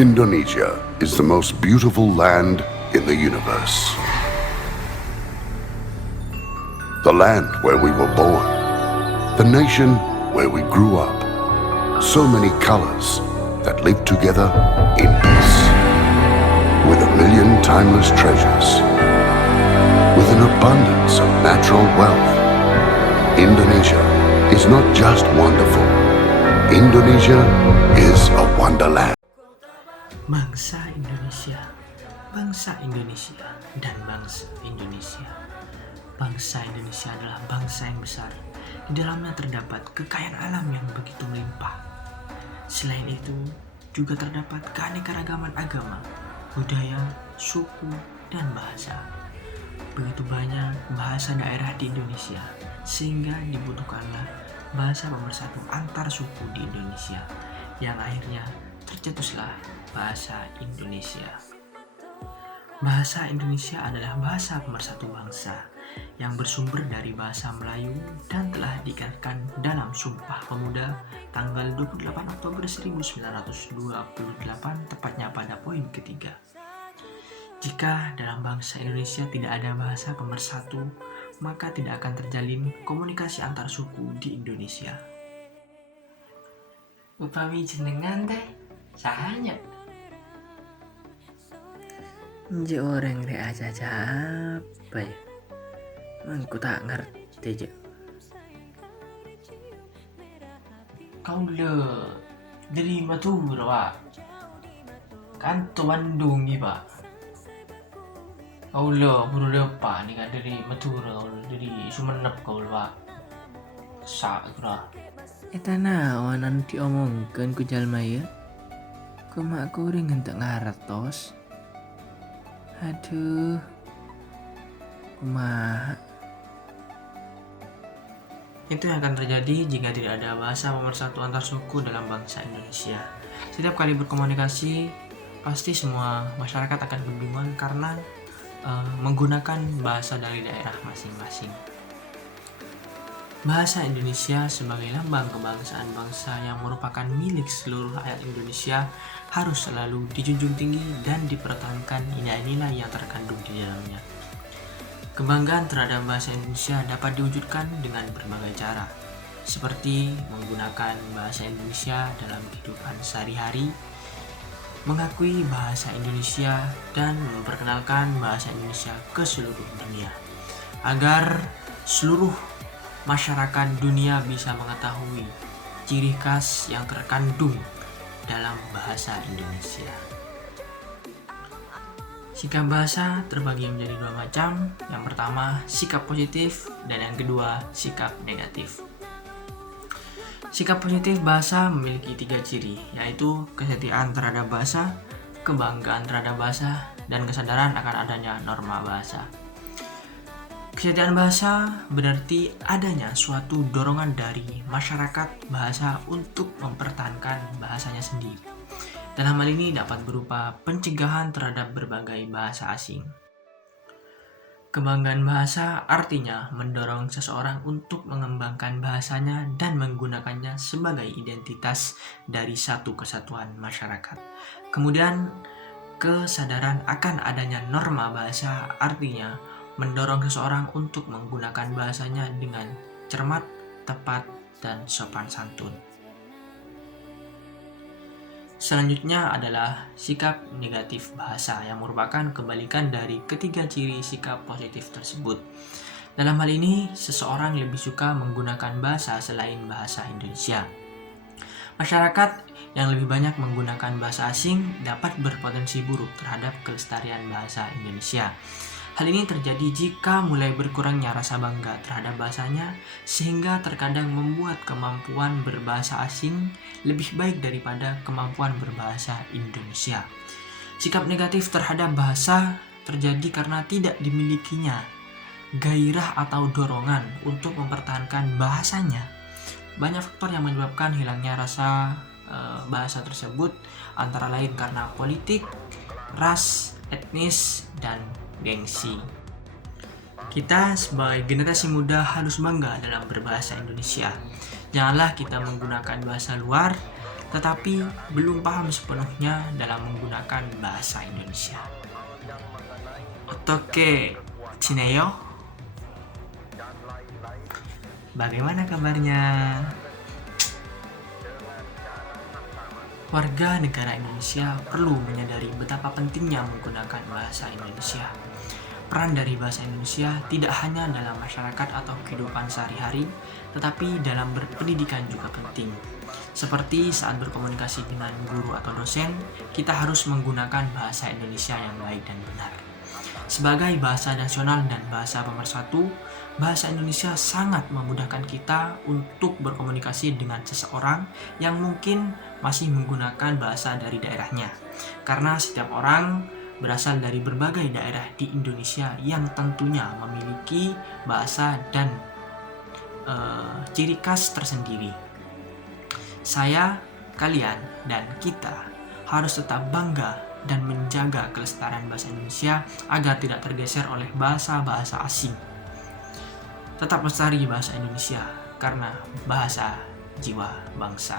Indonesia is the most beautiful land in the universe. The land where we were born. The nation where we grew up. So many colors that live together in peace. With a million timeless treasures. With an abundance of natural wealth. Indonesia is not just wonderful. Indonesia is a wonderland. Bangsa Indonesia, bangsa Indonesia, dan bangsa Indonesia. Bangsa Indonesia adalah bangsa yang besar. Di dalamnya terdapat kekayaan alam yang begitu melimpah. Selain itu, juga terdapat keanekaragaman agama, budaya, suku, dan bahasa. Begitu banyak bahasa daerah di Indonesia, sehingga dibutuhkanlah bahasa pemersatu antar suku di Indonesia, yang akhirnya tercetuslah bahasa Indonesia. Bahasa Indonesia adalah bahasa pemersatu bangsa yang bersumber dari bahasa Melayu dan telah diikatkan dalam Sumpah Pemuda tanggal 28 Oktober 1928, tepatnya pada poin ketiga. Jika dalam bangsa Indonesia tidak ada bahasa pemersatu, maka tidak akan terjalin komunikasi antar suku di Indonesia. Upami jenengan teh sahanya Nje orang re aja apa ya? Aku tak ngerti je. kau le dari Madura pak, kan to Bandung gitu pak. Kau le buru depan nih kan dari Madura, dari Sumenep kau le pak. Sak kira. Eta naon nanti omongkeun ku jalma ieu? Kumaha kuring henteu ngartos. Aduh. Kumaha? Itu yang akan terjadi jika tidak ada bahasa pemersatu antar suku dalam bangsa Indonesia. Setiap kali berkomunikasi, pasti semua masyarakat akan kebingungan karena menggunakan bahasa dari daerah masing-masing. Bahasa Indonesia sebagai lambang kebangsaan bangsa yang merupakan milik seluruh rakyat Indonesia harus selalu dijunjung tinggi dan dipertahankan nilai-nilai yang terkandung di dalamnya. Kebanggaan terhadap bahasa Indonesia dapat diwujudkan dengan berbagai cara, seperti menggunakan bahasa Indonesia dalam kehidupan sehari-hari, mengakui bahasa Indonesia, dan memperkenalkan bahasa Indonesia ke seluruh dunia, agar seluruh masyarakat dunia bisa mengetahui ciri khas yang terkandung dalam bahasa Indonesia. Sikap bahasa terbagi menjadi dua macam. Yang pertama, sikap positif, dan yang kedua, sikap negatif. Sikap positif bahasa memiliki 3 ciri, yaitu kesetiaan terhadap bahasa, kebanggaan terhadap bahasa, dan kesadaran akan adanya norma bahasa. Kesetiaan bahasa berarti adanya suatu dorongan dari masyarakat bahasa untuk mempertahankan bahasanya sendiri. Dalam hal ini dapat berupa pencegahan terhadap berbagai bahasa asing. Kebanggaan bahasa artinya mendorong seseorang untuk mengembangkan bahasanya dan menggunakannya sebagai identitas dari satu kesatuan masyarakat. Kemudian, kesadaran akan adanya norma bahasa artinya mendorong seseorang untuk menggunakan bahasanya dengan cermat, tepat, dan sopan santun. Selanjutnya adalah sikap negatif bahasa yang merupakan kebalikan dari ketiga ciri sikap positif tersebut. Dalam hal ini, seseorang lebih suka menggunakan bahasa selain bahasa Indonesia. Masyarakat yang lebih banyak menggunakan bahasa asing dapat berpotensi buruk terhadap kelestarian bahasa Indonesia. Hal ini terjadi jika mulai berkurangnya rasa bangga terhadap bahasanya, sehingga terkadang membuat kemampuan berbahasa asing lebih baik daripada kemampuan berbahasa Indonesia. Sikap negatif terhadap bahasa terjadi karena tidak dimilikinya gairah atau dorongan untuk mempertahankan bahasanya. Banyak faktor yang menyebabkan hilangnya rasa bahasa tersebut, antara lain karena politik, ras, etnis, dan gengsi. Kita sebagai generasi muda harus bangga dalam berbahasa Indonesia. Janganlah kita menggunakan bahasa luar tetapi belum paham sepenuhnya dalam menggunakan bahasa Indonesia. Otoke, Cineyo. Bagaimana kabarnya? Warga negara Indonesia perlu menyadari betapa pentingnya menggunakan bahasa Indonesia. Peran dari bahasa Indonesia tidak hanya dalam masyarakat atau kehidupan sehari-hari, tetapi dalam berpendidikan juga penting. Seperti saat berkomunikasi dengan guru atau dosen, kita harus menggunakan bahasa Indonesia yang baik dan benar. Sebagai bahasa nasional dan bahasa pemersatu, bahasa Indonesia sangat memudahkan kita untuk berkomunikasi dengan seseorang yang mungkin masih menggunakan bahasa dari daerahnya. Karena setiap orang berasal dari berbagai daerah di Indonesia yang tentunya memiliki bahasa dan ciri khas tersendiri. Saya, kalian, dan kita harus tetap bangga dan menjaga kelestarian bahasa Indonesia agar tidak tergeser oleh bahasa-bahasa asing. Tetap lestari bahasa Indonesia karena bahasa jiwa bangsa.